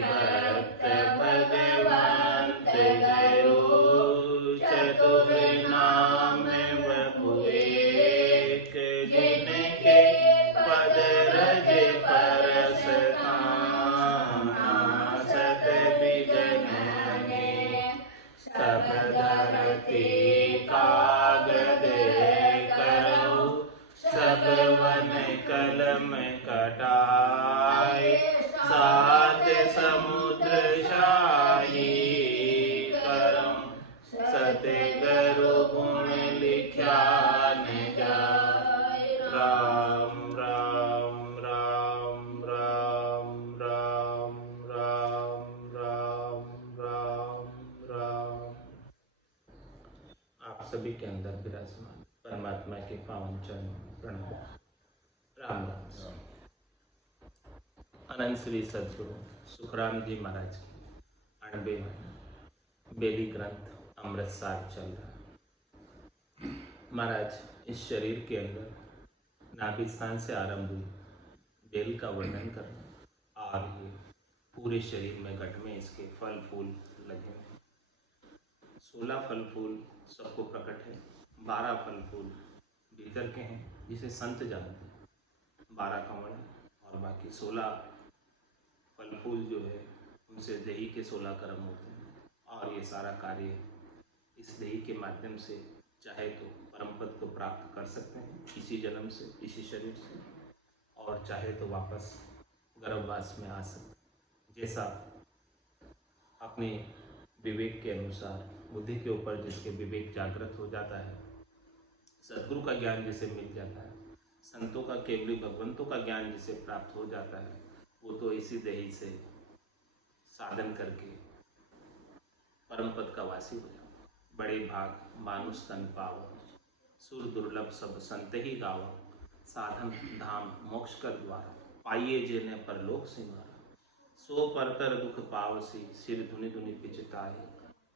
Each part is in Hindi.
भक्त भगवंत गयो, चतुर नाम वपु एक, जिनके पद रज परस कान्हा, सत बिजन ने सब धरती कागद करो, सब वन कलम कटाए, सात समुद्र शाही करम, सत्य गुरु गुण लिख्या न जाय। राम राम राम राम राम राम राम राम राम। आप सभी के अंदर विराजमान परमात्मा के पावन चरणों में प्रणाम। राम राम। अनंत श्री सदगुरु सुखराम जी महाराज की 98वां बेली ग्रंथ अमृतसार चल रहा है। महाराज इस शरीर के अंदर नाभि स्थान से आरंभ हुई बेल का वर्णन कर रहे हैं और ये पूरे शरीर में घट में इसके फल फूल लगे हैं। 16 फल फूल सबको प्रकट है, 12 फल फूल भीतर के हैं जिसे संत जानते हैं, 12 कमल और बाकी 16 फल फूल जो है उनसे देही के 16 कर्म होते हैं और ये सारा कार्य इस देही के माध्यम से चाहे तो परम पद को प्राप्त कर सकते हैं इसी जन्म से, इसी शरीर से, और चाहे तो वापस गर्भवास में आ सकते हैं। जैसा अपने विवेक के अनुसार, बुद्धि के ऊपर जिसके विवेक जागृत हो जाता है, सद्गुरु का ज्ञान जिसे मिल जाता है, संतों का, केवली भगवंतों का ज्ञान जिसे प्राप्त हो जाता है, वो तो इसी देही से साधन करके परम पद का वासी हो जाता है। बड़े भाग मानुष तन पावन, सुर दुर्लभ सब संत ही गावा, साधन धाम मोक्ष कर द्वार, पाइये जेने परलोक सिंगारा, सो परतर दुख पावसी, सिर धुनि धुनि पिचताए,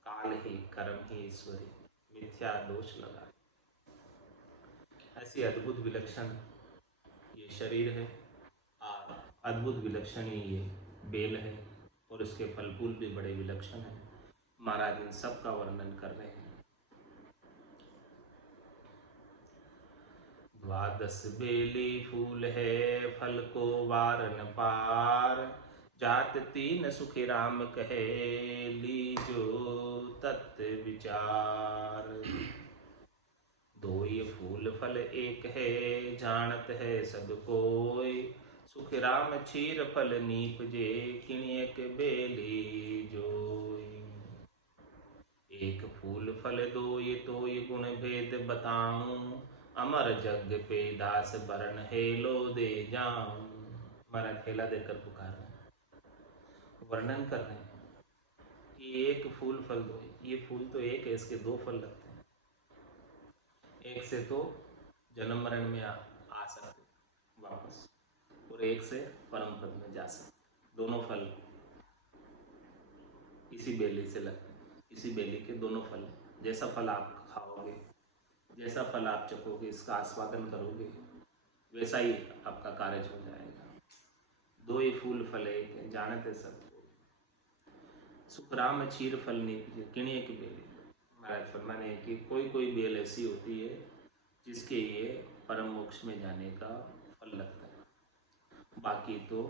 काल ही कर्म ही ईश्वरी, मिथ्या दोष लगाए। ऐसी अद्भुत विलक्षण ये शरीर है और अद्भुत विलक्षण ही ये बेल है और इसके फल फूल भी बड़े विलक्षण हैं। महाराज इन सब का वर्णन कर रहे हैं। 12 बेली फूल है, फल को वार न पार, जात 3 सुखी राम कहे, लीजो तत्व विचार। 2 ये फूल फल एक है, जानत है सब कोई, सुख राम क्षीर फल नीपजे, किनियक बेली जोई। 1 फूल फल 2 ये तो ये गुण भेद बताऊं, अमर जग पे दास बरन हेलो दे जाऊं। महाराज हेला देकर पुकार रहे हैं, वर्णन कर रहे हैं कि 1 फूल फल 2, ये फूल तो एक है, इसके 2 फल लगते हैं। एक से तो जन्म मरण में आ सकते वापस, और एक से परम पद में जा सकते। दोनों फल इसी बेली से लगते हैं, इसी बेली के दोनों फल। जैसा फल आप खाओगे, जैसा फल आप चखोगे, इसका आस्वादन करोगे, वैसा ही आपका कार्य हो जाएगा। 2 ये फूल फल एक है, जानते सब सुख राम क्षीर फल नीपजे, किणिये की बेली। महाराज फरमाने कि कोई बेल ऐसी होती है जिसके ये परम मोक्ष में जाने का फल लगता है, बाकी तो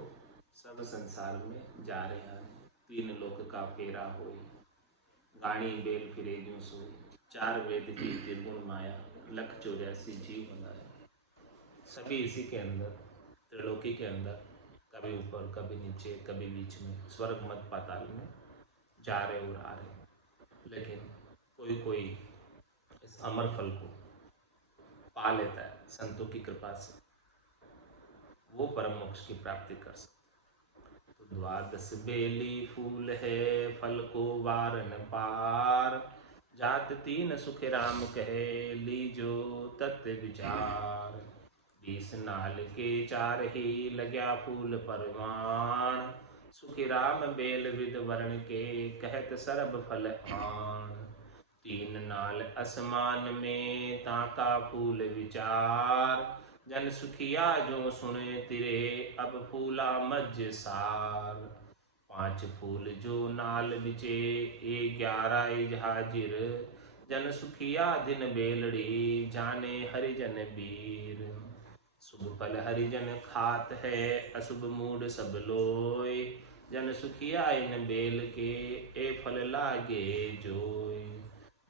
सब संसार में जा रहे हैं। 3 लोक का फेरा होई, गाणी बेल फिरे यूं सोई, 4 वेद की त्रिगुण माया, 184 जीव बनाए। सभी इसी के अंदर, त्रिलोकी के अंदर, कभी ऊपर कभी नीचे कभी बीच में, स्वर्ग मत पाताल में जा रहे और आ रहे। लेकिन कोई इस अमर फल को पा लेता है संतों की कृपा से, वो परम मोक्ष की प्राप्ति कर सकता। तो 12 बेली फूल है, फल को वार न पार, जात 3 सुख राम कहे, लीजो तत्व विचार। 20 नाल के 4 ही, लग्या फूल परवान, सुखी राम बेल विद वर्ण के, कहत सरब फल आन। 3 नाल असमान में, ताका फूल विचार, जन सुखिया जो सुने तिरे, अब फूला मज सार। पांच फूल जो नाल बिचे, 11 हाजिर, जन सुखिया दिन बेलड़ी, जाने हरिजन बीर। शुभ फल हरिजन खात है, अशुभ मूड सब लोय, जन सुखिया इन बेल के, ए फल लागे जोय।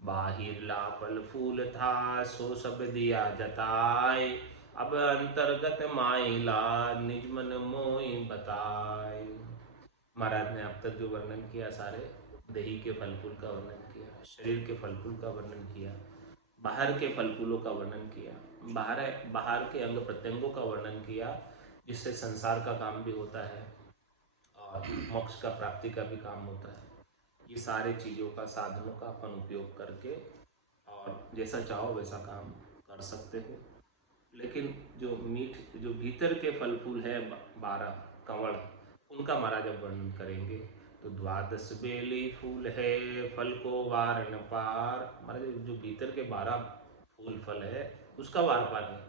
बाहिर लापल फूल था, सो सब दिया जताए, अब अंतर्गत माइला, निज मन मोई बताए। महाराज ने अब तक जो वर्णन किया, सारे दही के फल फूल का वर्णन किया, शरीर के फल फूल का वर्णन किया, बाहर के फल फूलों का वर्णन किया, बाहर के अंग प्रत्यंगों का वर्णन किया, जिससे संसार का काम भी होता है और मोक्ष का प्राप्ति का भी काम होता है। ये सारे चीज़ों का, साधनों का अपन उपयोग करके और जैसा चाहो वैसा काम कर सकते हो। लेकिन जो भीतर के फल फूल है 12 कंवड़, उनका महाराज अब वर्णन करेंगे। तो 12 बेली फूल है, फल को वार न पार। महाराज जो भीतर के 12 फूल फल है, उसका वार पार नहीं,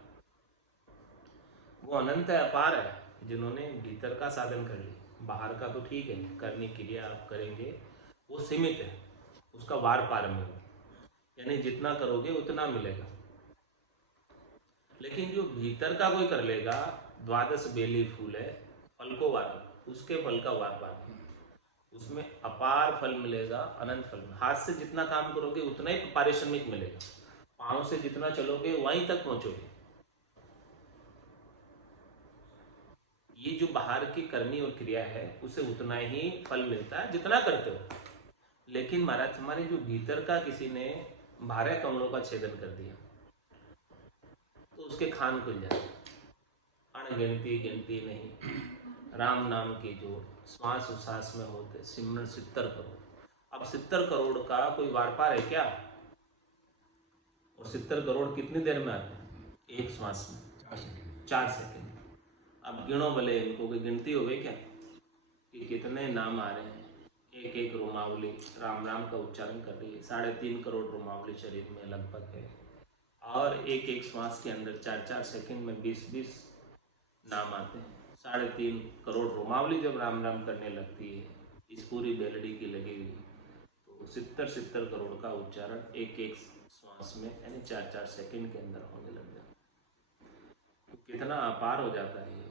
वो अनंत है, अपार है। जिन्होंने भीतर का साधन कर लिया, बाहर का तो ठीक है, करने के लिए आप करेंगे, वो सीमित है, उसका वार पार में हो, यानी जितना करोगे उतना मिलेगा। लेकिन जो भीतर का कोई कर लेगा, 12 बेली फूल है, फल को वार, उसके फल का वार पार, उसमें अपार फल मिलेगा, अनंत फल। हाथ से जितना काम करोगे उतना ही पारिश्रमिक मिलेगा, पांव से जितना चलोगे वहीं तक पहुंचोगे। ये जो बाहर की करनी और क्रिया है, उसे उतना ही फल मिलता है जितना करते हो। लेकिन महाराज हमारे जो भीतर का, किसी ने 12 कमलों का छेदन कर दिया तो उसके खान खुल जाए, अणगिनती गिनती नहीं। राम नाम की जो श्वास उच्छ्वास में होते सिमरन 70 करोड़। अब 70 करोड़ का कोई वार पार है क्या? और 70 करोड़ कितनी देर में आते हैं? एक श्वास में, 4 सेकंड। अब गिनो भले इनको, कोई गिनती हो गई क्या कि कितने नाम आ रहे हैं? एक एक रोमावली राम राम का उच्चारण कर रही है, 3.5 करोड़ रोमावली शरीर में लगभग है, और एक एक श्वास के अंदर 4-4 सेकंड में 20-20 नाम आते हैं। 3.5 करोड़ रोमावली जब राम राम करने लगती है, इस पूरी बेलड़ी की लगी हुई, तो 70 करोड़ का उच्चारण एक एक श्वास में, यानी 4-4 सेकंड के अंदर होने लग जाता है। तो कितना अपार हो जाता है ये।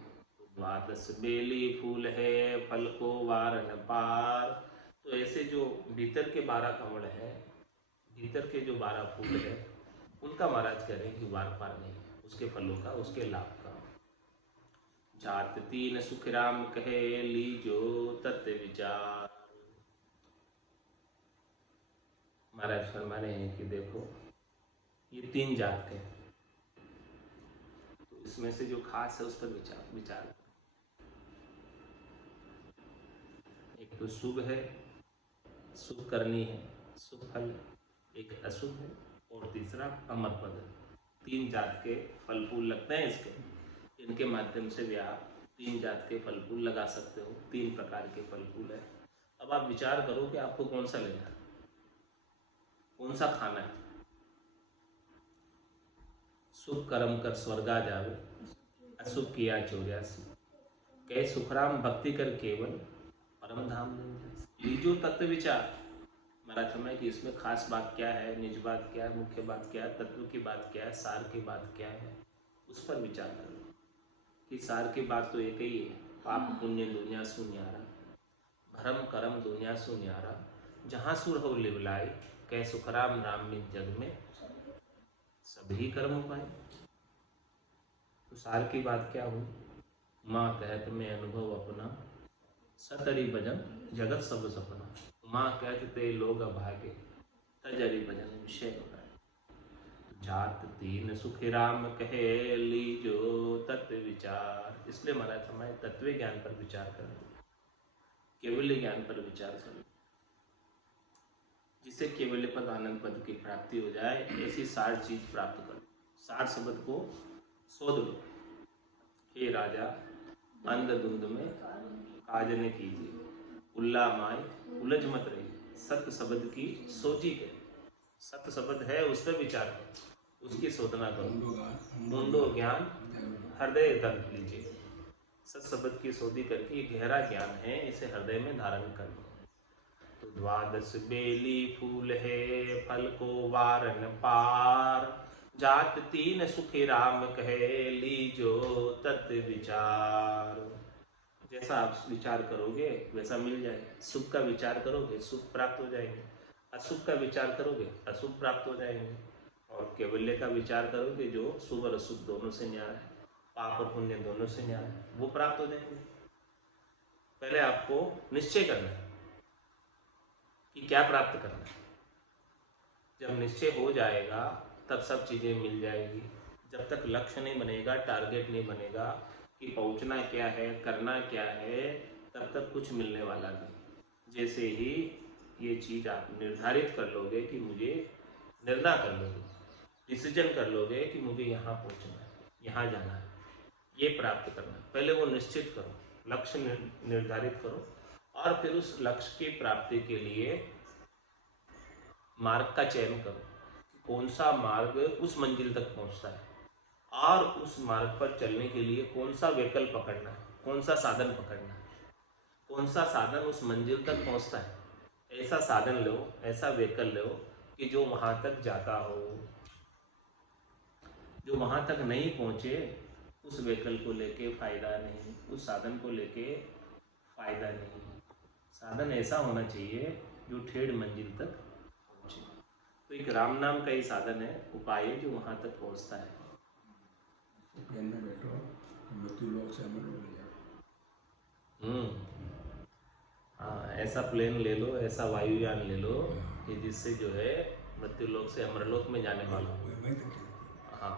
12 बेली फूल है, फल को वार न पार। तो ऐसे जो भीतर के 12 कमल है, भीतर के जो 12 फूल है, उनका महाराज कह रहे हैं कि वार पार नहीं है, उसके फलों का, उसके लाभ का। जात 3 सुख राम कहे, लीजो तत्व विचार। महाराज फरमा रहे हैं कि देखो ये 3 जात के, तो इसमें से जो खास है उस पर विचार। एक तो शुभ है, शुभ करनी है, शुभ फल, एक अशुभ है, और तीसरा अमर पद। 3 जात के फल फूल लगते हैं इसके, इनके माध्यम से भी आप 3 जात के फल फूल लगा सकते हो। 3 प्रकार के फल फूल है। अब आप विचार करो कि आपको कौन सा लेना है, कौन सा खाना है। शुभ कर्म कर स्वर्गा जावे, अशुभ किया 84, कहे सुखराम भक्ति कर केवल, परम धाम लीजो तत्व विचार। महाराज समय कि इसमें खास बात क्या है, निज बात क्या है, मुख्य बात क्या है, तत्व की बात क्या है, सार की बात क्या है, उस पर विचार करो कि सार की बात तो एक ही है, पाप पुण्य दुनिया सु न्यारा, भरम करम दुनिया सु न्यारा, जहाँ सुर हो लिवलाए, कह सुखराम राम में जग में सभी कर्म पाए। तो सार की बात क्या हुई? माँ कहत में अनुभव अपना, सतरी भजन जगत सब सपना। माँ कहत ते लोग अभागे, तजरी भजन विषय बनाए। जात 3 सुख राम कहे, लीजो तत्व विचार। इसलिए महाराज हमारे तत्व ज्ञान पर विचार करें, केवल्य ज्ञान पर विचार करें, जिससे केवल्य पद आनंद पद की प्राप्ति हो जाए। ऐसी 60 चीज प्राप्त करो। 60 शब्द को शोध लो। हे राजा अंध धुंध में काज न कीजिए, उल्ला माय उलझ मत रही, सत्य शब्द की सोची करें। सत्य शब्द है उस पर विचार करो, उसकी शोधना करो। ढूंढो ज्ञान हृदय दर्द लीजिए। सत्शब्द की शोधी करके ये गहरा ज्ञान है, इसे हृदय में धारण कर लो। तो द्वादश बेली फूल है, फल को वारन पार, जात तीन सुखी राम कहे, लीजो तत् विचार। जैसा आप विचार करोगे वैसा मिल जाएगा। शुभ का विचार करोगे शुभ प्राप्त हो जाएंगे, अशुभ का विचार करोगे अशुभ प्राप्त हो जाएंगे, और कैवल्य का विचार करोगे जो शुभ और अशुभ दोनों से न्याय है, पाप और पुण्य दोनों से न्याय है, वो प्राप्त हो जाएंगे। पहले आपको निश्चय करना है कि क्या प्राप्त करना है। जब निश्चय हो जाएगा तब सब चीज़ें मिल जाएगी। जब तक लक्ष्य नहीं बनेगा, टारगेट नहीं बनेगा कि पहुंचना क्या है, करना क्या है, तब तक कुछ मिलने वाला नहीं। जैसे ही ये चीज़ आप निर्धारित कर लोगे कि मुझे, निर्णय कर लोगे, डिसीजन कर लोगे कि मुझे यहाँ पहुँचना है, यहाँ जाना है, ये प्राप्त करना है, पहले वो निश्चित करो, लक्ष्य निर्धारित करो, और फिर उस लक्ष्य की प्राप्ति के लिए मार्ग का चयन करो। कौन सा मार्ग उस मंजिल तक पहुंचता है, और उस मार्ग पर चलने के लिए कौन सा विकल्प पकड़ना है, कौन सा साधन पकड़ना है, कौन सा साधन उस मंजिल तक पहुंचता है। ऐसा साधन लो, ऐसा विकल्प लो कि जो वहां तक जाता हो। जो वहां तक नहीं पहुंचे उस विकल्प को लेके फायदा नहीं, उस साधन को लेके फायदा नहीं। साधन ऐसा होना चाहिए जो ठेठ मंजिल तक पहुंचे। तो एक राम नाम का ही साधन है, उपाय है जो वहां तक पहुंचता है। प्लेन में बैठो, मृत्यु लोक से अमर लोक ले जाओ। हाँ, ऐसा प्लेन ले लो, ऐसा वायुयान ले लो कि जिससे जो है मृत्यु लोक से अमरलोक में जाने वाला हो। हाँ,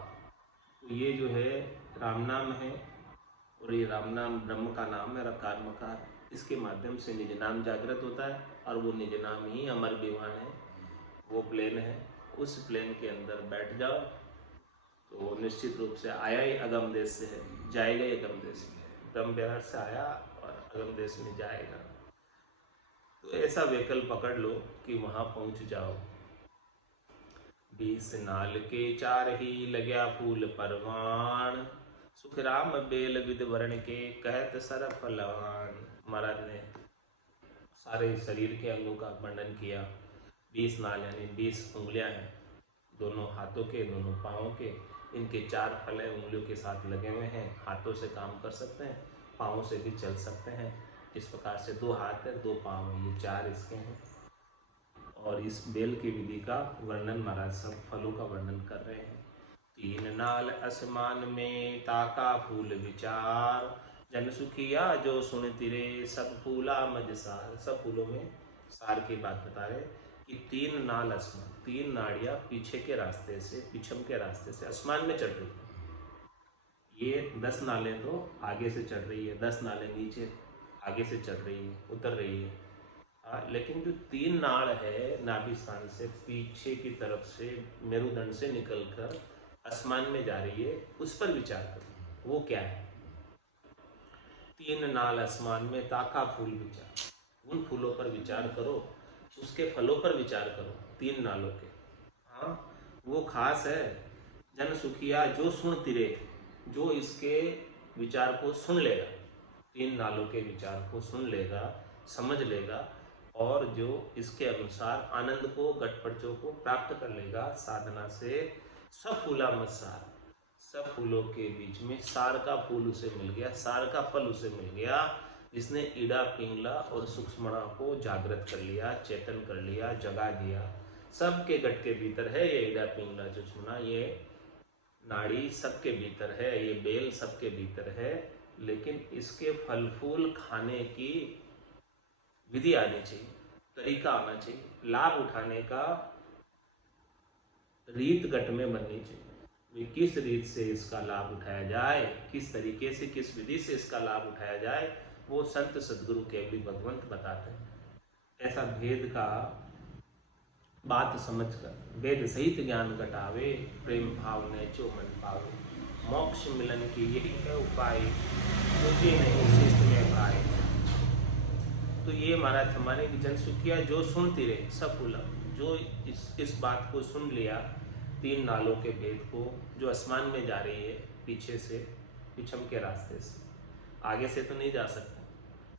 तो ये जो है राम नाम है, और ये राम नाम ब्रह्म का नाम है, रकार मकार, इसके माध्यम से निज नाम जागृत होता है, और वो निज नाम ही अमर विमान है। वो प्लेन है, उस प्लेन के अंदर बैठ जाओ तो निश्चित रूप से आया ही अगम देश से है, जाएगा ही अगम देश में। ब्रह्म विहार से आया और अगम देश में जाएगा। तो ऐसा विकल्प पकड़ लो कि वहाँ पहुँच जाओ। 20 नाल के 4 ही लग्या फूल परवान, सुख राम बेल विद वर्ण के कहत सर फलवान। महाराज ने सारे शरीर के अंगों का वर्णन किया। 20 नाल यानी 20 उंगलियां हैं, दोनों हाथों के, दोनों पाँवों के। इनके 4 फल है, उंगलियों के साथ लगे हुए हैं। हाथों से काम कर सकते हैं, पाँवों से भी चल सकते हैं। इस प्रकार से 2 हाथ है, 2 पाँव है, ये 4 इसके हैं। और इस बेल की विधि का वर्णन महाराज सब फलों का वर्णन कर रहे हैं। 3 नाल आसमान में ताका फूल विचार, जन सुखिया जो सुन तिरे सब फूला मजसार। सब फूलों में सार की बात बता रहे कि 3 नाल आसमान, 3 नाड़ियाँ पीछे के रास्ते से, पीछम के रास्ते से आसमान में चढ़ रही है। ये 10 नालें तो आगे से चढ़ रही है, 10 नालें नीचे आगे से चढ़ रही है, उतर रही है। लेकिन जो 3 नाड़ है नाभि स्थान से पीछे की तरफ से मेरुदंड से निकलकर आसमान में जा रही है, उस पर विचार करो। वो क्या है? 3 नाल आसमान में ताका फूल विचार, उन फूलों पर विचार करो, उसके फलों पर विचार करो, 3 नालों के। हाँ, वो खास है। जन सुखिया जो सुन तिरे, जो इसके विचार को सुन लेगा, 3 नालों के विचार को सुन लेगा, समझ लेगा, और जो इसके अनुसार आनंद को, गठपड़चों को प्राप्त कर लेगा साधना से। सब फूला मत सार, सब फूलों के बीच में सार का फूल उसे मिल गया, सार का फल उसे मिल गया, जिसने ईड़ा पिंगला और सूक्ष्मणा को जागृत कर लिया, चेतन कर लिया, जगा दिया। सबके गट के भीतर है ये ईड़ा पिंगला सूक्ष्मणा, ये नाड़ी सबके भीतर है, ये बेल सबके भीतर है। लेकिन इसके फल फूल खाने की विधि आनी चाहिए, तरीका आना चाहिए, लाभ उठाने का रीत गट में बननी चाहिए। किस रीत से इसका लाभ उठाया जाए, किस तरीके से, किस विधि से इसका लाभ उठाया जाए, वो संत सदगुरु केवली भगवंत बताते हैं। ऐसा भेद का बात समझकर वेद सहित ज्ञान घटावे, प्रेम भाव नेचो मन पावे। मोक्ष मिलन की यही है उपाय, तुझे नहीं शिष्ट में पाए। तो ये महाराज हमारे की जन सुखिया जो सुनती रहे सब फूला, जो इस बात को सुन लिया, 3 नालों के भेद को, जो आसमान में जा रही है पीछे से, पिछम के रास्ते से, आगे से तो नहीं जा सकते।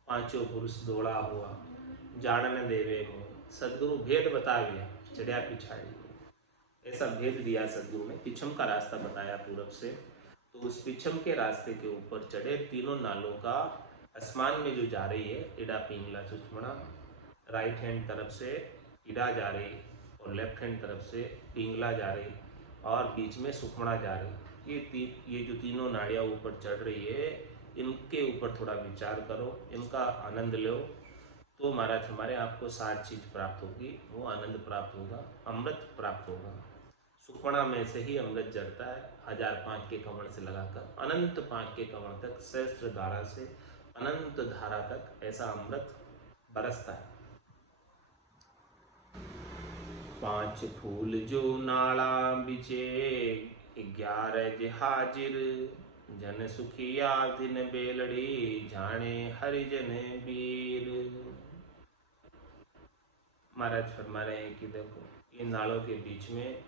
पांचों पुरुष दौड़ा हुआ जाड़न देवे हो, सदगुरु भेद बता गया चढ़िया पिछाड़ी। ऐसा भेद दिया सदगुरु ने, पिछम का रास्ता बताया पूरब से। तो उस पिछम के रास्ते के ऊपर चढ़े, तीनों नालों का आसमान में जो जा रही है, इडा पिंगला सुषमणा, राइट हैंड तरफ से इडा जा रही और लेफ्ट हैंड तरफ से पिंगला जा रही और बीच में सुखमणा जा रही। ये जो तीनों नाड़ियाँ ऊपर चढ़ रही है, इनके ऊपर थोड़ा विचार करो, इनका आनंद लो, तो महाराज हमारे आपको 7 चीज प्राप्त होगी। वो आनंद प्राप्त होगा, अमृत प्राप्त होगा। सुखमणा में से ही अमृत जड़ता है, 1000 पांच के कमल से लगाकर अनंत पांच के कमल तक, सहस्त्र धारा से अनंत धारा तक ऐसा अमृत बरसता है। 5 फूल जो नाला बिचे, 11 हाजिर, जन सुखिया दिन बेलड़ी, जाने हरिजन वीर। महाराज फरमा रहे हैं कि देखो, इन नालों के बीच में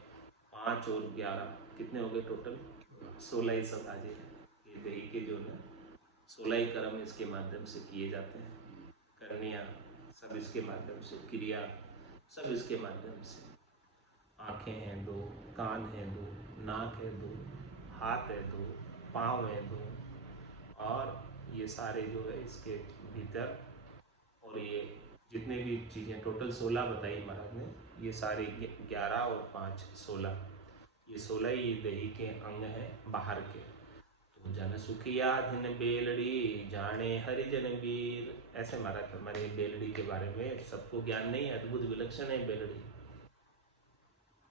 5 और 11 कितने हो गए टोटल? 16 ही सब हाजिर है। ये दही के जो ना 16 ही कर्म इसके माध्यम से किए जाते हैं, करनिया सब इसके माध्यम से, क्रिया सब इसके माध्यम से। आँखें हैं 2, कान हैं 2, नाक है 2, हाथ है 2, पाँव है 2, और ये सारे जो है इसके भीतर, और ये जितने भी चीज़ें टोटल 16 बताई महाराज ने, ये सारे 11 और 5 16, ये 16 ही दही के अंग हैं बाहर के। तो जन सुखिया दिन बेलड़ी, जाने हरिजन वीर। ऐसे महाराज हमारे बेलड़ी के बारे में सबको ज्ञान नहीं, अद्भुत विलक्षण है बेलड़ी।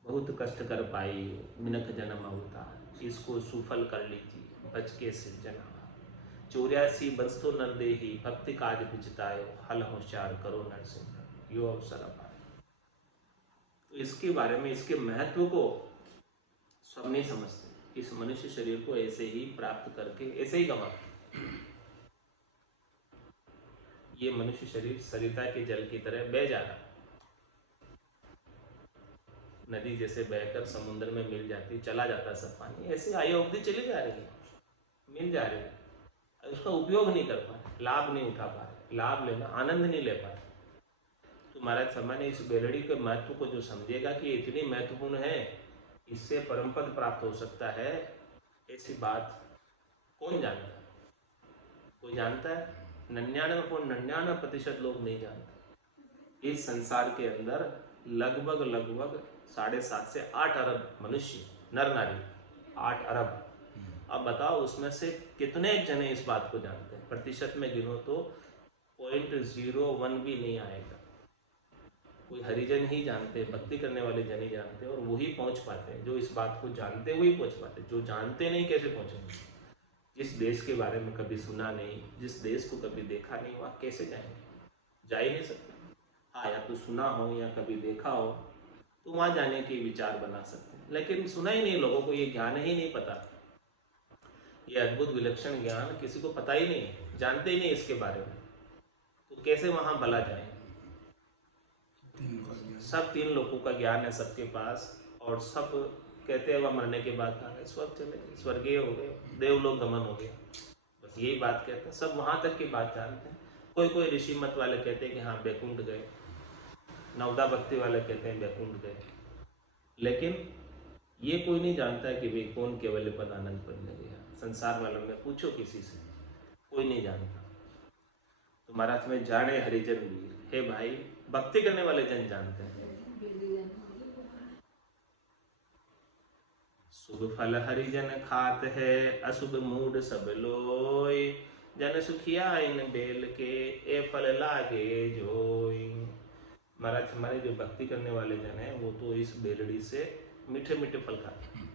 बहुत कष्ट कर पाई मिनख जन्म अवतार, इसको सुफल कर लीजिए बच के सिरजना। 84 बंस तो नर देही, भक्ति काज बिचतायो, हल होशियार करो नरसिंह, यो अवसर पाए। तो इसके बारे में, इसके महत्व को सब नहीं समझते। इस मनुष्य शरीर को ऐसे ही प्राप्त करके ऐसे ही गवा। ये मनुष्य शरीर सरिता के जल की तरह बह जा रहा, नदी जैसे बहकर समुद्र में मिल जाती, चला जाता सब पानी, ऐसे आयु अवधि चली जा रही है, मिल जा रही है, उसका उपयोग नहीं कर पा रहे, लाभ नहीं उठा पा रहे, लाभ लेना, आनंद नहीं ले पा रहे। तो महाराज शर्मा ने इस बेलड़ी के महत्व को जो समझेगा कि इतनी महत्वपूर्ण है, इससे परम पद प्राप्त हो सकता है, ऐसी बात कौन जानता है? कोई जानता है? 99.99% लोग नहीं जानते। इस संसार के अंदर लगभग 7.5 से 8 अरब मनुष्य, नर नारी, 8 अरब। अब बताओ उसमें से कितने जने इस बात को जानते हैं? प्रतिशत में गिनो तो 0.01 भी नहीं आएगा। कोई हरिजन ही जानते, भक्ति करने वाले जन ही जानते, और वही पहुंच पाते हैं। जो इस बात को जानते वही पहुंच पाते, जो जानते नहीं कैसे पहुंचेंगे? जिस देश के बारे में कभी सुना नहीं, जिस देश को कभी देखा नहीं, वहाँ कैसे जाएंगे? जा ही नहीं सकते। हाँ, या तो सुना हो या कभी देखा हो तो वहाँ जाने के विचार बना सकते हैं, लेकिन सुना ही नहीं, लोगों को ये ज्ञान ही नहीं पता। ये अद्भुत विलक्षण ज्ञान किसी को पता ही नहीं, जानते ही नहीं इसके बारे में, तो कैसे वहाँ भला जाएंगे? सब 3 लोगों का ज्ञान है सबके पास, और सब कहते हैं वह मरने के बाद कहाँ गए? स्वर्ग चले गए, स्वर्गीय हो गए, देवलोक गमन हो गया, बस यही बात कहते हैं। सब वहाँ तक की बात जानते हैं। कोई ऋषि मत वाले कहते हैं कि हाँ बैकुंठ गए, नवदा भक्ति वाले कहते हैं बैकुंठ गए, लेकिन ये कोई नहीं जानता है कि वे कौन केवलपन आनंद बनने गया। संसार वालों में पूछो किसी से, कोई नहीं जानता। तो महाराज में जाने हरिजन वीर, हे भाई भक्ति करने वाले जन जानते हैं। शुभ फल हरिजन खात है, अशुभ मूड सब लोय, जन सुखिया इन बेल के, ए फल लागे जोय। महाराज हमारे जो भक्ति करने वाले जन हैं वो तो इस बेलड़ी से मीठे मीठे फल खाते हैं,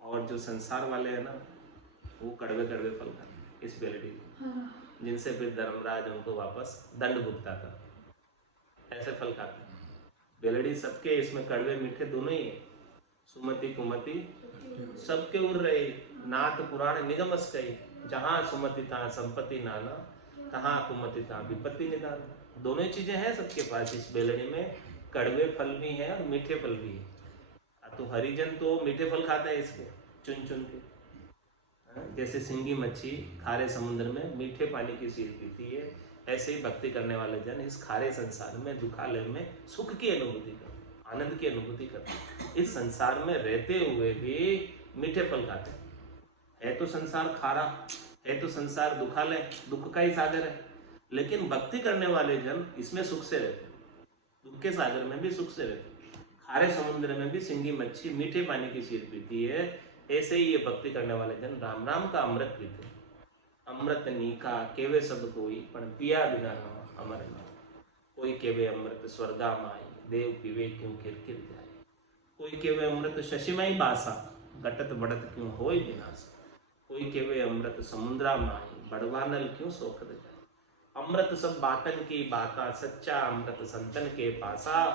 और जो संसार वाले हैं ना वो कड़वे कड़वे फल खाते हैं इस बेलड़ी को, जिनसे फिर धर्मराज उनको वापस दंड भुगताता, ऐसे फल खाते हैं। बेलड़ी सबके, इसमें कड़वे मीठे दोनों ही है। सुमति कुमति सबके उड़ रही, नाथ पुराण निगमस कही, जहाँ सुमति तहाँ संपत्ति नाना, तहाँ कुमति तहाँ विपत्ति निदान। दोनों ही चीजें हैं सबके पास इस बेलड़ी में, कड़वे फल भी है और मीठे फल भी है। तो हरिजन तो मीठे फल खाते हैं इसके, चुन चुन के, जैसे सिंगी मच्छी खारे समुद्र में मीठे पानी की सीख पीती है, ऐसे ही भक्ति करने वाले जन इस खारे संसार में दुखालय में सुख की अनुभूति करते, आनंद की अनुभूति करते, इस संसार में रहते हुए भी मीठे फल खाते है तो संसार खारा है, तो संसार दुखालय, दुख का ही सागर है, लेकिन भक्ति करने वाले जन इसमें सुख से रहते, दुख के सागर में भी सुख से रहते, खारे समुद्र में भी सिंगी मच्छी मीठे पानी की सीख पीती है, ऐसे ही ये भक्ति करने वाले जन राम नाम का अमृत पीते। अमृत नीका केवे सब कोई पण पिया बिना न अमर न, कोई केवे अमृत स्वर्गा माई देव पीवे क्यों किरकिर जाए, कोई केवे अमृत शशिमाई बासा घटत बढ़त क्यों होय विनाश, कोई केवे अमृत समुद्रा माई बड़वानल क्यों सोखत जाए। अमृत सब बातन की बाता सच्चा अमृत संतन के पासा,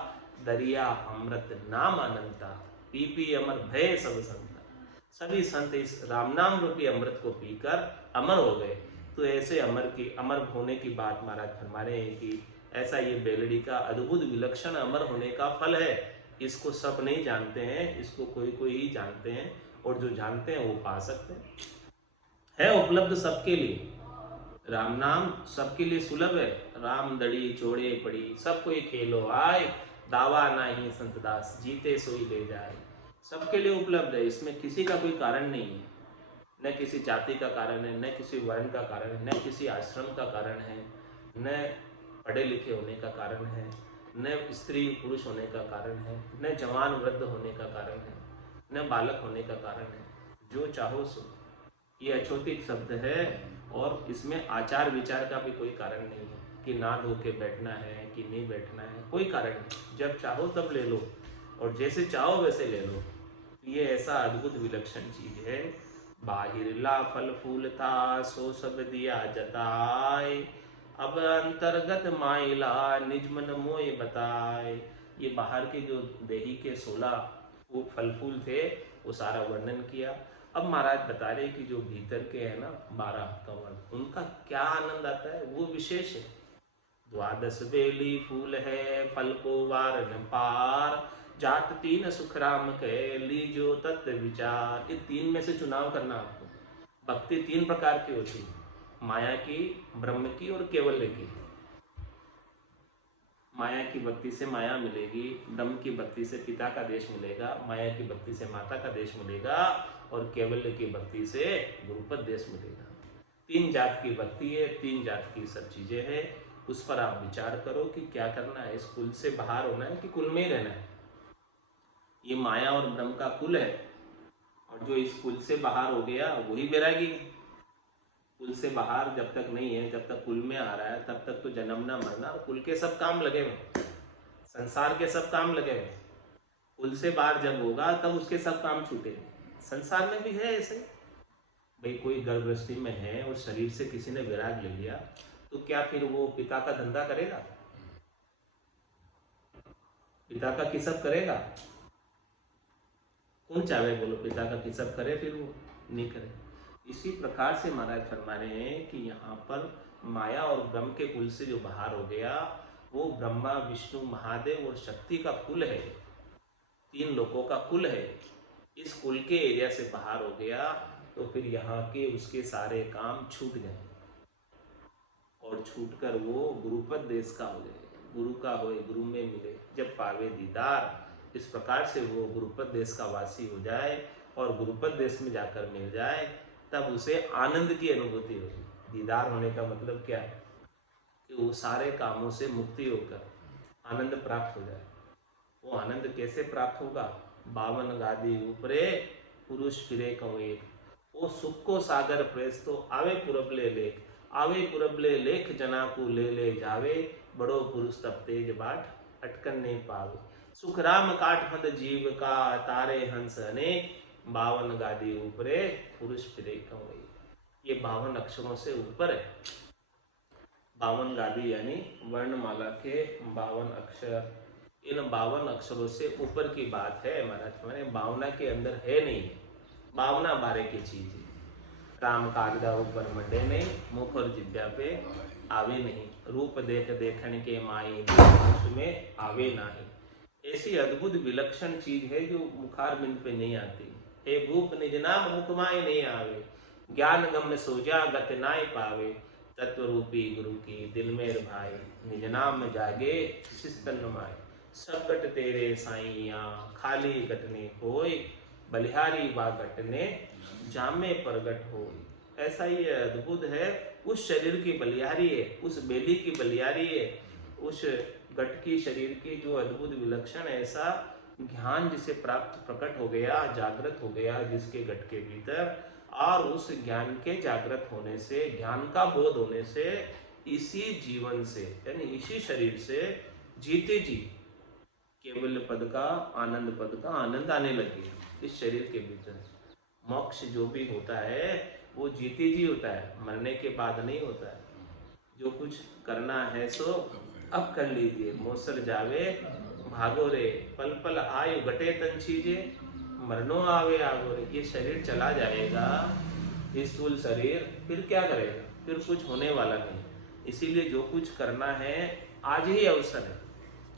दरिया अमृत नाम अनंता पी पी अमर भय सब संता। सभी संत इस राम नाम रूपी अमृत को पीकर अमर हो गए। तो ऐसे अमर होने की बात महाराज फरमा रहे हैं कि ऐसा ये बेलड़ी का अद्भुत विलक्षण अमर होने का फल है। इसको सब नहीं जानते हैं, इसको कोई कोई ही जानते हैं, और जो जानते हैं वो पा सकते हैं। है उपलब्ध सबके लिए, राम नाम सबके लिए सुलभ है। राम दड़ी चोड़े पड़ी सब कोई खेलो आए, दावा नाही संत दास जीते सोई ले जाए। सबके लिए उपलब्ध है, इसमें किसी का कोई कारण नहीं है, न किसी जाति का कारण है, न किसी वर्ण का कारण है, न किसी आश्रम का कारण है, न पढ़े लिखे होने का कारण है, न स्त्री पुरुष होने का कारण है, न जवान वृद्ध होने का कारण है, न बालक होने का कारण है। जो चाहो सो, ये अछूतिक शब्द है, और इसमें आचार विचार का भी कोई कारण नहीं है कि ना धो के बैठना है कि नहीं बैठना है, कोई कारण नहीं। जब चाहो तब ले लो, और जैसे चाहो वैसे ले लो। ये ऐसा अद्भुत विलक्षण चीज है। बाहिरला फल फूल था सो सब दिया जताए, अब अंतर्गत माइला निज मन मोय बताए। ये बाहर के जो देही के 16 फल फूल थे वो सारा वर्णन किया। अब महाराज बता रहे कि जो भीतर के है ना 12 कमल, उनका क्या आनंद आता है वो विशेष है। 12 बेली फूल है फल को वार न पार, जात 3 सुखराम के लीजो तत्व विचार। ये 3 में से चुनाव करना आपको। भक्ति 3 प्रकार की होती है, माया की, ब्रह्म की और केवल्य की। माया की भक्ति से माया मिलेगी, ब्रह्म की भक्ति से पिता का देश मिलेगा, माया की भक्ति से माता का देश मिलेगा, और केवल्य की भक्ति से गुरुपद देश मिलेगा। 3 जात की भक्ति है, 3 जात की सब चीजें हैं। उस पर आप विचार करो कि क्या करना है। इस कुल से बाहर होना है कि कुल में ही रहना है। ये माया और ब्रह्म का कुल है, और जो इस कुल से बाहर हो गया वही बैरागी है। कुल से बाहर जब तक नहीं है, जब तक कुल में आ रहा है, तब तक तो जन्मना मरना और कुल के सब काम लगे हुए, संसार के सब काम लगे हुए। कुल से बाहर जब होगा तब उसके सब काम छूटेंगे। संसार में भी है ऐसे। भाई कोई गर्भगृहस्थी में है और शरीर से किसी ने विराग ले लिया, तो क्या फिर वो पिता का धंधा करेगा? पिता का किसब करेगा? कौन चाहे बोलो पिता का किसब करे? फिर वो नहीं करे। इसी प्रकार से महाराज फरमा रहे हैं कि यहाँ पर माया और ब्रह्म के कुल से जो बाहर हो गया वो ब्रह्मा विष्णु महादेव और शक्ति का कुल है, 3 लोकों का कुल है। इस कुल के एरिया से बाहर हो गया तो फिर यहाँ के उसके सारे काम छूट गए, और छूटकर वो गुरुपद देश का हो गए। गुरु का होए गुरु में मिले जब पावे दीदार। इस प्रकार से वो गुरुपद देश का वासी हो जाए और गुरुपद देश में जाकर मिल जाए, तब उसे आनंद की अनुभूति होगी। दीदार होने का मतलब क्या है? कि वो सारे कामों से मुक्ति होकर आनंद प्राप्त हो जाए। वो आनंद कैसे प्राप्त होगा? 52 गादी ऊपरे पुरुष फिरे कवेक, वो सुख को सागर प्रेस तो आवे पुरबले लेख, आवे पुरबले लेख जना को ले जावे, बड़ो पुरुष तब तेज बाट अटकन नहीं पावे। सुख राम काठमद जीव का तारे हंस अनेक, 52 गादी ऊपरे पुरुष फिरे कवेक। ये 52 अक्षरों से ऊपर है। 52 गादी यानी वर्णमाला के 52 अक्षर। इन 52 अक्षरों से ऊपर की बात है महाराज। मैंने भावना के अंदर है नहीं, भावना बारे की चीज है। राम कागदा ऊपर मंडे नहीं, मुख और जिब्या पे आवे नहीं, रूप देख देखने के माई में आवे नहीं। ऐसी अद्भुत विलक्षण चीज है जो मुखार बिंद पे नहीं आती। हे भूप निज नाम मुख माए नहीं आवे, ज्ञान गम सोजा गत नाय पावे, तत्व रूपी गुरु की दिल मेर भाई, निज नाम जागे सिस्तन माय, सब गट तेरे साईया खाली गटने होय, बलिहारी वा गटने जामे प्रगट होय। ऐसा ही अद्भुत है, उस शरीर की बलिहारी है, उस बेली की बलिहारी है, उस गट की शरीर की जो अद्भुत विलक्षण ऐसा ज्ञान जिसे प्राप्त प्रकट हो गया, जागृत हो गया जिसके गट के भीतर, और उस ज्ञान के जागृत होने से, ज्ञान का बोध होने से, इसी जीवन से यानी इसी शरीर से जीते जी केवल पद का आनंद आने लगे। इस शरीर के भीतर मोक्ष जो भी होता है वो जीते जी होता है, मरने के बाद नहीं होता है। जो कुछ करना है सो अब कर लीजिए, मोसर जावे भागो रे, पल पल आयु घटे तन छीजे, मरनो आवे आगो रे। ये शरीर चला जाएगा, ये स्थूल शरीर, फिर क्या करेगा, फिर कुछ होने वाला नहीं। इसीलिए जो कुछ करना है आज ही अवसर है।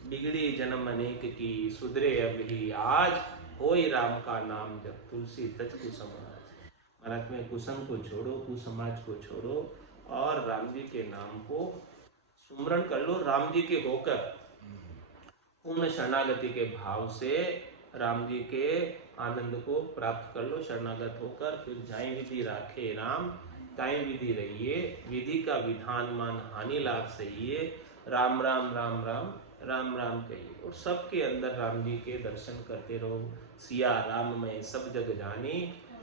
बिगड़ी जन्म अनेक की, सुधरे अब ही आज, होई राम का नाम जब, तुलसी तज कुसमाज। महाराज में कुसम को छोड़ो, कुसमाज को छोड़ो और राम जी के नाम को सुमरण कर लो। राम जी के होकर पूर्ण शरणागति के भाव से राम जी के आनंद को प्राप्त कर लो। शरणागत होकर फिर जाए विधि राखे राम, ताई विधि रहिए, विधि का विधान मान हानि लाभ सहिए, राम राम राम राम राम राम कहिए। और सबके अंदर राम जी के दर्शन करते रहो। सिया राम में सब जग जानी,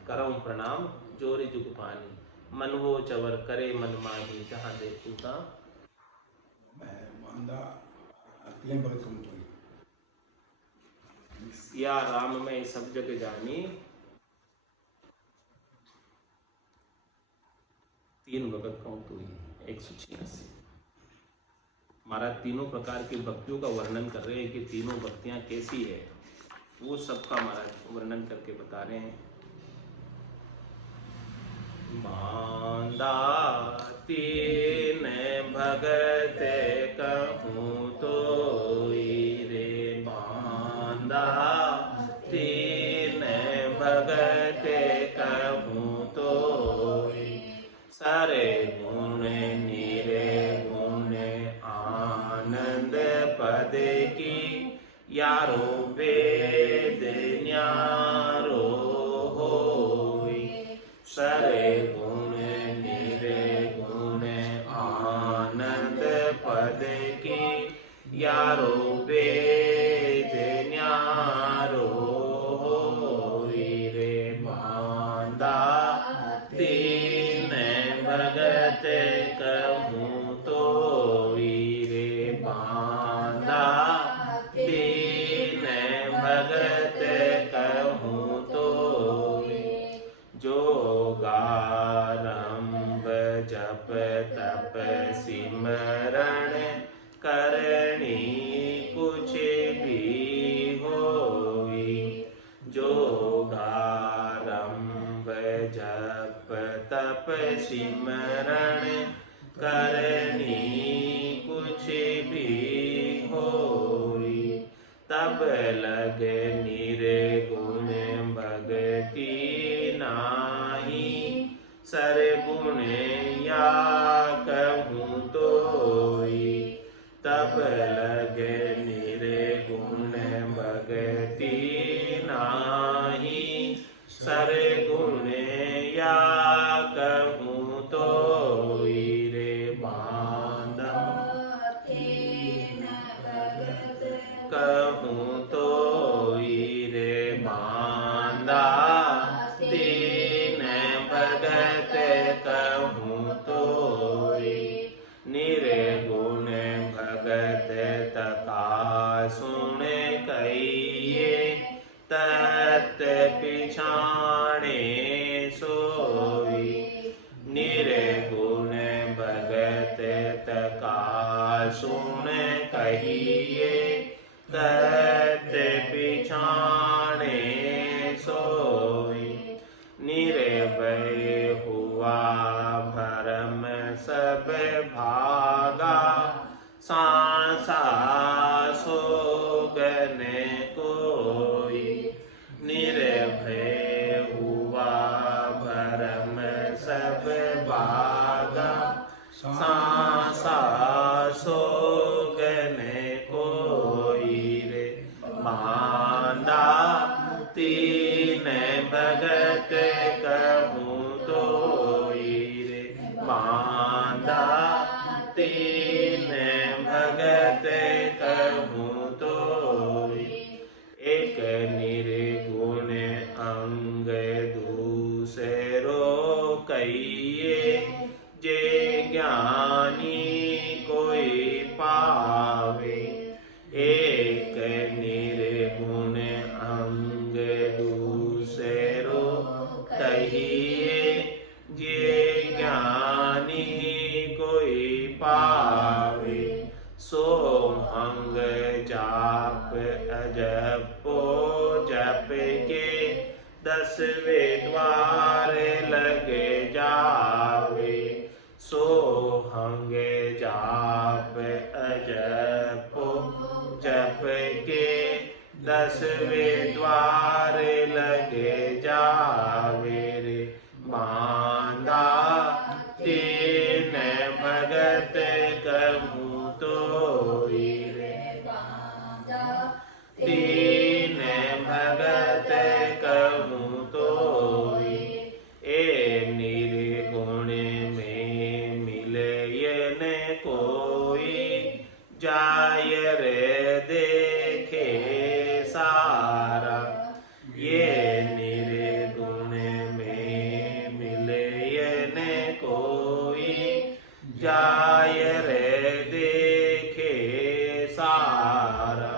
करम प्रणाम जोरी जुग पानी, मन वो चवर करे मन माही, जहाँ देखूं ता मैं मानदा तीन भगत कहूँ तो सिया राम में सब जग जानी, तीन भगत कहूँ तो ही 186। महाराज तीनों प्रकार की भक्तियों का वर्णन कर रहे हैं कि तीनों भक्तियां कैसी है, वो सबका महाराज वर्णन करके बता रहे हैं। मांदा तीन भगत कहूँ तो रे, मांदा तीन भगत कहूँ तो, सारे गुण निरे गुण आनंद पद की, यारो वेद न्यारो होई, सारे गुण निरे गुण आनंद पद की, यारो वेद न्यारो होई रे। मांदा तीन भगत कहूँ तो रे, मांदा तीन भगत कहूँ तो, जोगारंभ जप तप सिमरण करनी कुछ भी होई, जोगारंभ जप तप सिमरण करनी कुछ भी होई, तब लग निर्गुण भगति नाही, सरगुण या कहूँ तोई, तब लग निर्गुण भगति नाही, सरगुण या कहूँ तोई रे। बांधा कहूँ तोई रे, बांधा तीन भगत कहूँ तोई, निर्गुण भगत तका सुन कहिए, तत् पिछाणे सोई, निर्गुण भगत तका सुन कहिए, तत् पिछाणे सोई, निर्भय हुआ भरम सब भागा, सांसा सोगन कोई, निर्भय हुआ भरम सब बागा सांसा सोगने कोई रे बांधा तीन भगत कहूँ तोई रे बांधा तीन भगत कहूँ तोई एक निर्गुण अंग दूसरो कहिए जे ज्ञानी कोई पावे एक निर्गुण अंग दूसरो कहिए जे ज्ञानी कोई पावे सो अंग जाप अजपो जप के 10वें द्वार लग जावे सो अंग जाप अजपो जप के 10वें द्वार लग जावे रे बांधा तीन भगत कहूँ तोई रे तीन भगत कहूँ तोई ए निर्गुण में मिलयन कोई जाय रे देखे सारा ये निर्गुण में मिलयन कोई जाय रे देखे सारा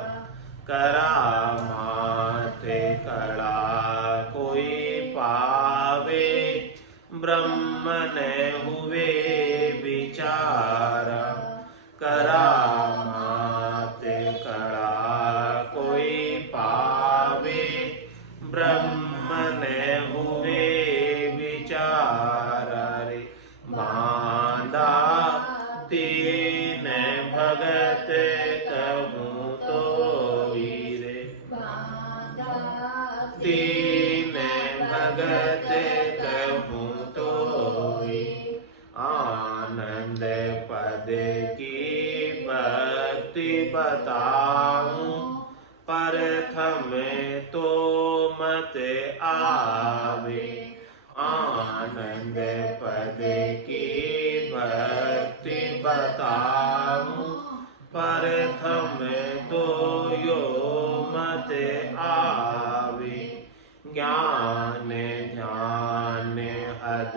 करामात कड़ा कोई पावे ब्रह्मन हुए विचारा करामात कड़ा कोई पावे ब्रह्मन हुए विचारा रे बांधा तीन भगत कहूँ तोई रे तीन भगत कहूँ तोई आनंद पद की भक्ति बताऊं प्रथम तो मत आवे आनंद पद की भक्ति बताऊं प्रथम तो यो मत आवे ज्ञान ध्यान हद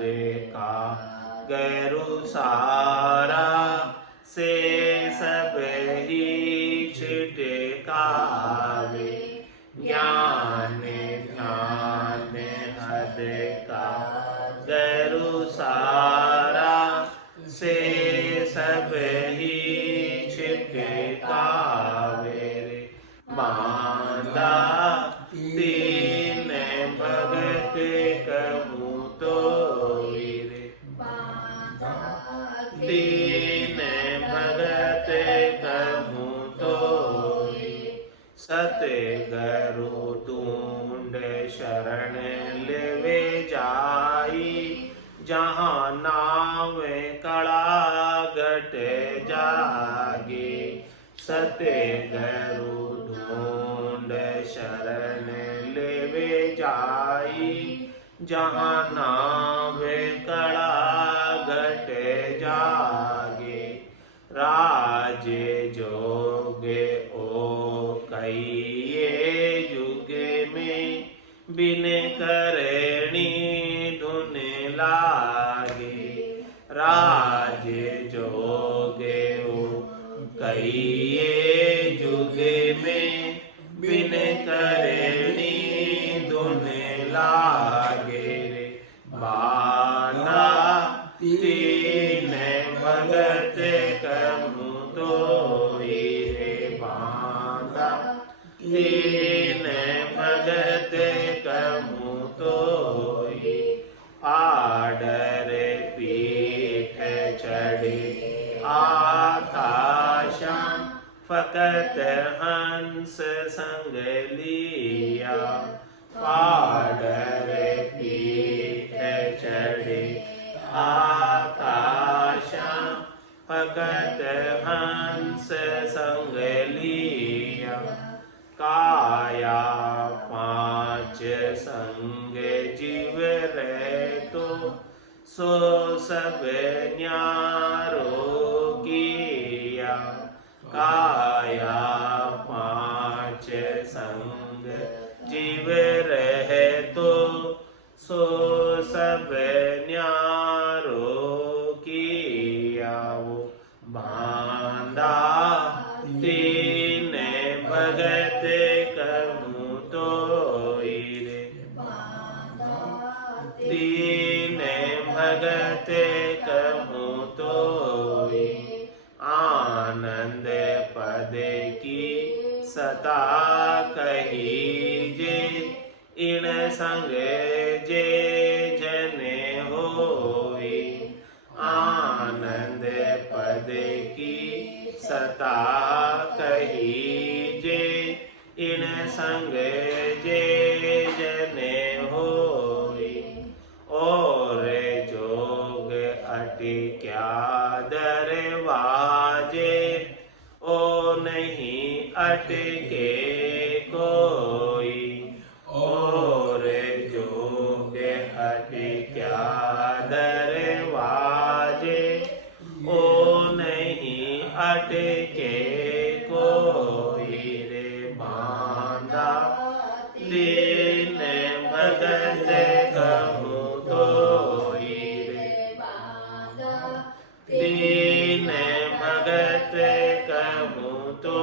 का गैरु सारा से सब ही छिटकावे ज्ञान ध्यान हद का गैरु सारा से सब ही छिटकावे रे बांधा तीन भगत कहूँ तोई रे तीन भगत कहूँ तोई सतगुरु ढूंढ शरण लेवे जाई जहाँ नाव कड़ा घट जागे सतगुरु ढूंढ शरण लेवे जाई जहाँ नाव कड़ा घट जागे राज जोगे ओ कहिए युग में बिन करणी धुन लागे राज जोगे ओ कहिए युग में बिन करणी धुन लागे रे बांधा तीन भगत कहूँ तोई रे बांधा तीन भगत कहूँ तोई आडर पीठ चढ़े आकाशा फकत हंस संग लिया आडर पीठ चढ़े आकाश भगत हंस संग लिया, काया पांच संग जीव रहे तो सो सब न्यारो किया, काया पांच संग जीव रहे तो सो सब न्यारो किया, वो बांधा तीन भगत कहूँ तो रे, तीन भगत कहूँ तो आनंद पद की सता कही जे, इन संग जे जने होई, आनंद पद की सता कही जे, इन संग जे जने होई, और जोग अटक्या दरवाजे, ओ नहीं अटके कोई, और जोग अटक्या दरवाजे, ओ नहीं अटके कोई रे, बांधा तीन भगत कहूँ तो रे, तीन भगत कहूँ तो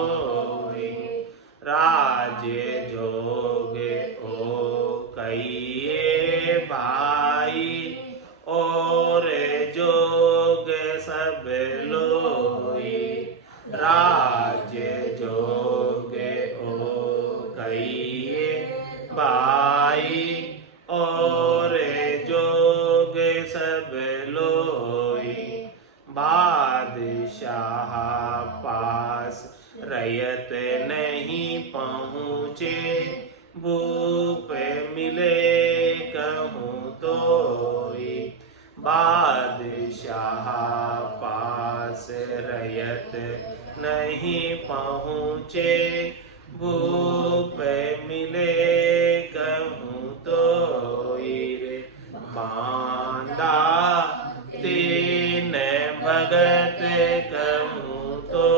राज जोग ओ कहिए भाई, और जोग सब लोई, राज जोग ओ कहिए भाई, और जोग सब लोई, बादशाह पास रयत नहीं पहुँचे, भूप मिले कहूँ तो, बादशाह पास रयत नहीं पहुँचे, भूप मिले कहूँ तो रे, बांधा तीन भगत कहूँ तो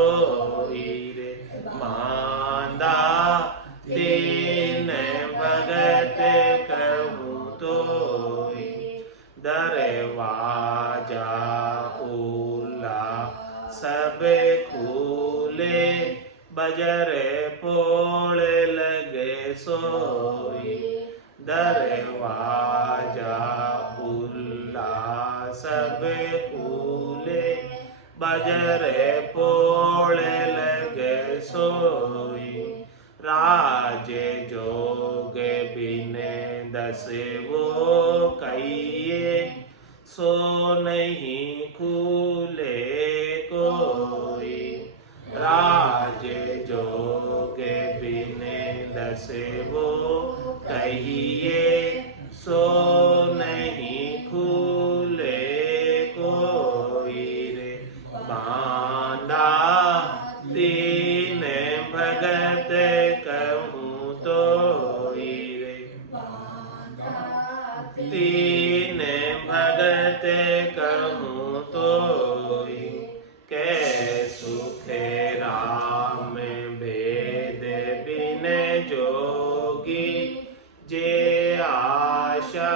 रे, बांधा तीन भगत कहूँ तो, दरवाजा खुला सब खुले, बजर पोड़ लगे सोई, दरवाजा खुला सब खुले, बजर पोड़ लगे सोई, राज जोग बिन दस वो कहिए, सो नहीं खुले कोई, राज जोग बिन दस वो कहिए, सो नहीं खुले कोई रे, बांधा तीन भगत कहूँ तो रे, तीन भगत कहूँ तो, कै सुख राम भेद बिन जोगी, जे आशा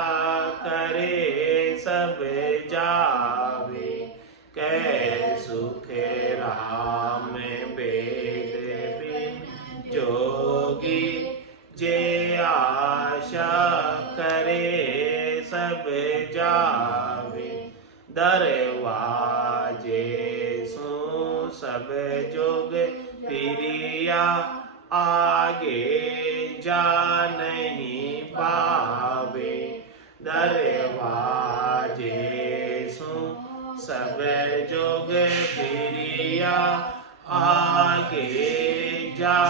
करे सब जावे, कै सुख राम भेद बिन जोगी, जे आशा करे सब जावे, दरवाजे सो सब जोग प्रिया, आगे जा नहीं पावे, दरवाजे सो सब जोग प्रिया, आगे जा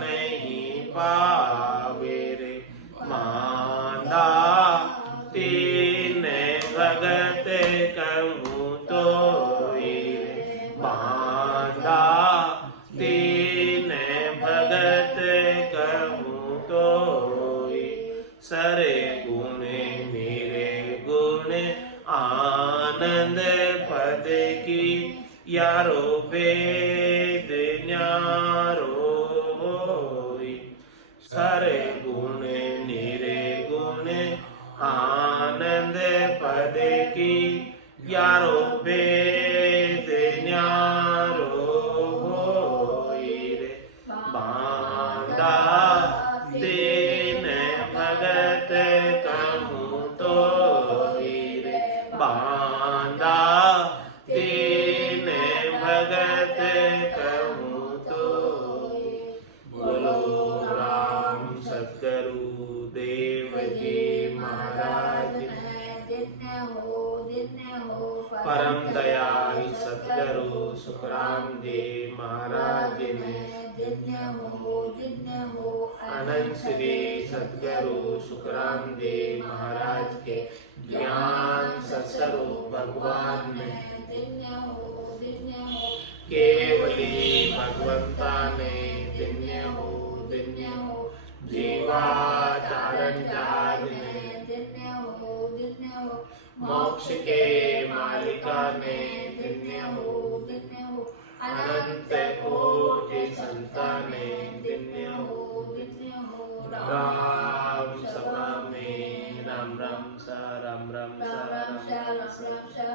नहीं पावे रे, मांदा तीन भगत भगत कहूँ तो बांधा तीन भगत कहूँ तो सरे गुण मेरे गुण आनंद पद की यारो वेद न्यारो सारे गुण निरे गुण आनंद पद की यारो वेद न्यारो रे बांधा तीन भगत कहूँ तो रे बांधा तीन भगत कहूँ तो बोलो राम सतगुरु देव जी महाराज परम दयाल सतगुरु सुखराम जी महाराज ने अनंत श्री सतगुरु सुखराम जी महाराज के ज्ञान सत्स्वरूप भगवान ने केवली भगवंता ने दिन्य हो जीवाचारण जहाज ने मोक्ष के मालिका ने दिन्य हो अनंत खोज संता ने दिन्य हो राम सभा में राम राम सा राम राम सा राम राम सा